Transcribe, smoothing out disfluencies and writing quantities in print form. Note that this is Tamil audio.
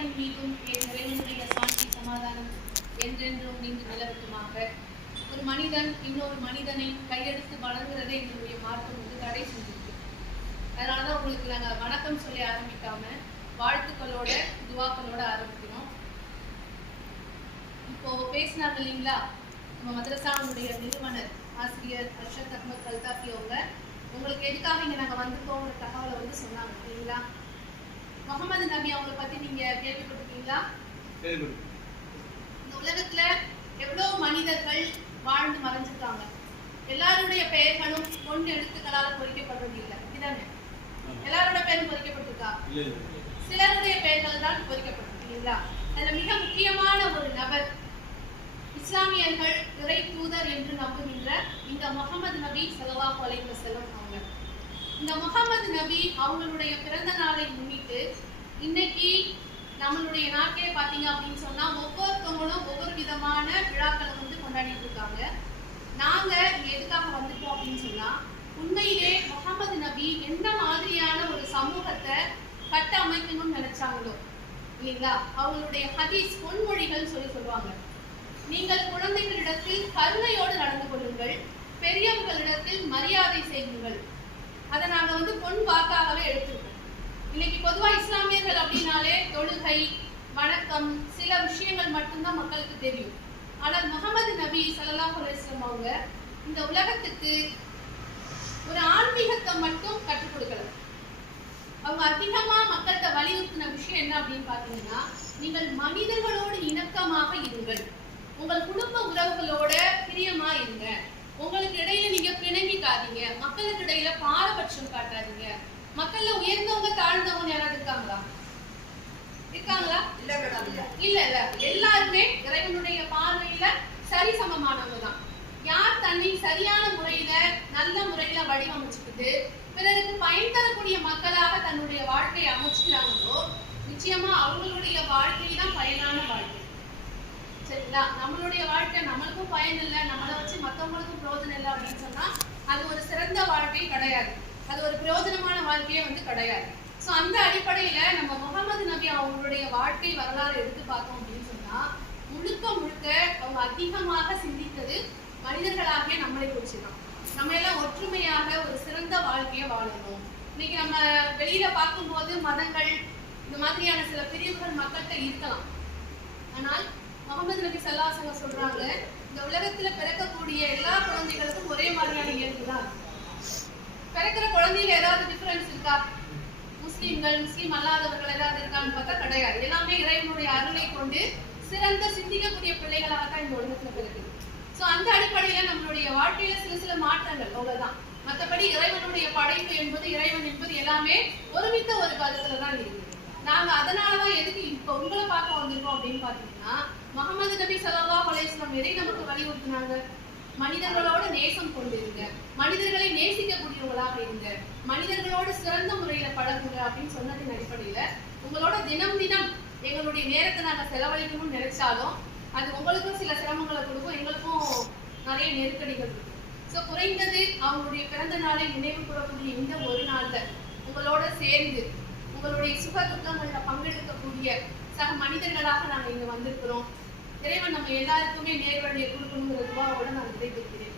அனைவரின் மீதும் இறைவனுடைய சாந்தி சமாதானம் என்றென்றும் நீண்டு நிலவட்டுமாக. ஒரு மனிதன் இன்னொரு மனிதனை கையெடுத்து வளர்கிறதே எங்களுடைய மார்க்கம் வந்து தடை செஞ்சிருக்கு. அதனாலதான் உங்களுக்கு நாங்கள் வணக்கம் சொல்லி ஆரம்பிக்காம வாழ்த்துக்களோட துவாக்களோட ஆரம்பிக்கிறோம். இப்போ பேசினாங்க இல்லைங்களா, நம்ம மதரசாவுடைய நிறுவனர் ஆசிரியர் அர்ஷத் அஹ்மத் அல்தாஃபி அவங்க உங்களுக்கு எதுக்காக இங்க நாங்க வந்துட்டோங்கிற தகவலை வந்து சொன்னாங்க இல்லைங்களா. முகமது நபி அவங்களை பத்தி நீங்க கேள்விப்பட்டிருக்கீங்களா? இந்த உலகத்துல எவ்வளவு மனிதர்கள் வாழ்ந்து மறைஞ்சிருக்காங்க. எல்லாருடைய பெயர்களும் பொன் எழுத்துக்களால பொறிக்கப்படுறது இல்லை, இதுதானே? எல்லாரோட பெயரும் பொறிக்கப்பட்டிருக்கா? சிலருடைய பெயர்கள் தான் பொறிக்கப்பட்டிருக்கு இல்லைங்களா. அதுல மிக முக்கியமான ஒரு நபர் இஸ்லாமியர்கள் இறை தூதர் என்று நம்புகின்ற இந்த முகமது நபி ஸல்லல்லாஹு அலைஹி வஸல்லம் அவங்க. இந்த முகமது நபி அவங்களுடைய பிறந்த நாளை முன்னிட்டு இன்னைக்கு நம்மளுடைய நாட்டிலே பார்த்தீங்க அப்படின்னு சொன்னா ஒவ்வொருத்தவங்களும் ஒவ்வொரு விதமான விழாக்களை வந்து கொண்டாடிட்டு இருக்காங்க. நாங்க இங்க எதுக்காக வந்துட்டோம் அப்படின்னு சொன்னா, உண்மையிலே முகமது நபி எந்த மாதிரியான ஒரு சமூகத்தை கட்ட அமைக்கணும்னு நினைச்சாங்களோ இல்லைங்களா, அவங்களுடைய ஹதீஸ் பொன்மொழிகள் சொல்லுவாங்க. நீங்கள் குழந்தைகளிடத்தில் கருணையோடு நடந்து கொள்ளுங்கள், பெரியவர்களிடத்தில் மரியாதை செய்யுங்கள். அதை நாங்க வந்து பொன் வாக்காகவே எடுத்திருக்கோம். இன்னைக்கு பொதுவா இஸ்லாமியர்கள் அப்படின்னாலே தொழுகை, வணக்கம், சில விஷயங்கள் மட்டும்தான் மக்களுக்கு தெரியும். ஆனால் முகமது நபி ஸல்லல்லாஹு அலைஹி வஸல்லம் அவங்க இந்த உலகத்துக்கு ஒரு ஆன்மீகத்தை மட்டும் கற்றுக் கொடுக்கல. அவங்க அதிகமா மக்கள்கிட்ட வலியுறுத்தின விஷயம் என்ன அப்படின்னு பாத்தீங்கன்னா, நீங்கள் மனிதர்களோடு இணக்கமாக இருங்கள், உங்கள் குடும்ப உறவுகளோட பிரியமா இருங்க, உங்களுக்கு இடையில நீங்க பிணங்கிக்காதீங்க, மக்களுக்கு இடையில பாரபட்சம் காட்டாதீங்க. மக்கள்ல உயர்ந்தவங்க தாழ்ந்தவங்க யாராவது இருக்காங்களா? இல்ல எல்லாருமே இறைவனுடைய பார்வையில சரி சமமானவங்க தான். யார் தன்னை சரியான முறையில நல்ல முறையில வடிவமைச்சுக்கிட்டு பிறருக்கு பயன் தரக்கூடிய மக்களாக தன்னுடைய வாழ்க்கையை அமைச்சுக்கிறாங்களோ நிச்சயமா அவங்களுடைய வாழ்க்கை தான் பயனான வாழ்க்கை. சரிங்களா? நம்மளுடைய வாழ்க்கை நம்மளுக்கும் பயன் இல்லை, நம்மளை வச்சு மற்றவங்களுக்கும் பிரயோஜனம் இல்லை அப்படின்னு சொன்னா அது ஒரு சிறந்த வாழ்க்கை கிடையாது, அது ஒரு பிரயோஜனமான வாழ்க்கையே வந்து கிடையாது. ஸோ அந்த அடிப்படையில நம்ம முகமது நபி அவங்களுடைய வாழ்க்கை வரலாறு எடுத்து பார்த்தோம் அப்படின்னு சொன்னா முழுக்க முழுக்க அவங்க அதிகமாக சிந்தித்தது மனிதர்களாகிய நம்மளை குறிச்சுதான். நம்ம எல்லாம் ஒற்றுமையாக ஒரு சிறந்த வாழ்க்கையை வாழணும். இன்னைக்கு நம்ம வெளியில பார்க்கும்போது மதங்கள் இந்த மாதிரியான சில பிரிவுகள் மக்கள்கிட்ட இருக்கலாம். ஆனால் முகமது நபி ஸல்லல்லாஹு அலைஹி வஸல்லம் சொல்றாங்க, இந்த உலகத்துல பிறக்கக்கூடிய எல்லா குழந்தைகளுக்கும் ஒரே மாதிரியான இயல்பு தான். பிறக்கிற குழந்தையில ஏதாவது டிஃபரன்ஸ் இருக்கா? முஸ்லீம்கள், முஸ்லீம் அல்லாதவர்கள் ஏதாவது இருக்கான்னு பார்த்தா கிடையாது. எல்லாமே இறைவனுடைய அருளை கொண்டு சிறந்த சிந்திக்கக்கூடிய பிள்ளைகளாகத்தான் இந்த உலகத்துல பிறகுது. ஸோ அந்த அடிப்படையில நம்மளுடைய வாழ்க்கையில சில மாற்றங்கள் அவ்வளவுதான். மற்றபடி இறைவனுடைய படைப்பு என்பது, இறைவன் என்பது எல்லாமே ஒருமித்த ஒரு கருத்துல தான் இருக்குது. நாங்க அதனாலதான் எதுக்கு இப்ப உங்களை பார்க்க வந்திருக்கோம் அப்படின்னு பாத்தீங்கன்னா, முகமது நபி ஸல்லல்லாஹு அலைஹி வஸல்லம் எதை நமக்கு வலியுறுத்தினாங்க? மனிதர்களோட நேசம் கொண்டிருங்க, மனிதர்களை நேசிக்கக்கூடியவங்களாக இருங்க, மனிதர்களோடு சிறந்த முறையில பழகுங்க அப்படின்னு சொன்னதின் அடிப்படையில உங்களோட தினம் எங்களுடைய நேரத்தை நாங்க செலவழிக்கணும்னு நினைச்சாலும் அது உங்களுக்கும் சில சிரமங்களை கொடுக்கும், எங்களுக்கும் நிறைய நெருக்கடிகள் இருக்கும். ஸோ குறைந்தது அவங்களுடைய பிறந்த நாளை நினைவு கூறக்கூடிய இந்த ஒரு நாள்ல உங்களோட சேர்ந்து உங்களுடைய சுக துக்கங்கள்ல பங்கெடுக்கக்கூடிய சக மனிதர்களாக நாங்கள் இங்க வந்திருக்கிறோம். இறைவன் நம்ம எல்லாருக்குமே நேர்வழியை கொடுக்கணுங்கிற துவாவோட நான் விடைபெறுகிறேன்.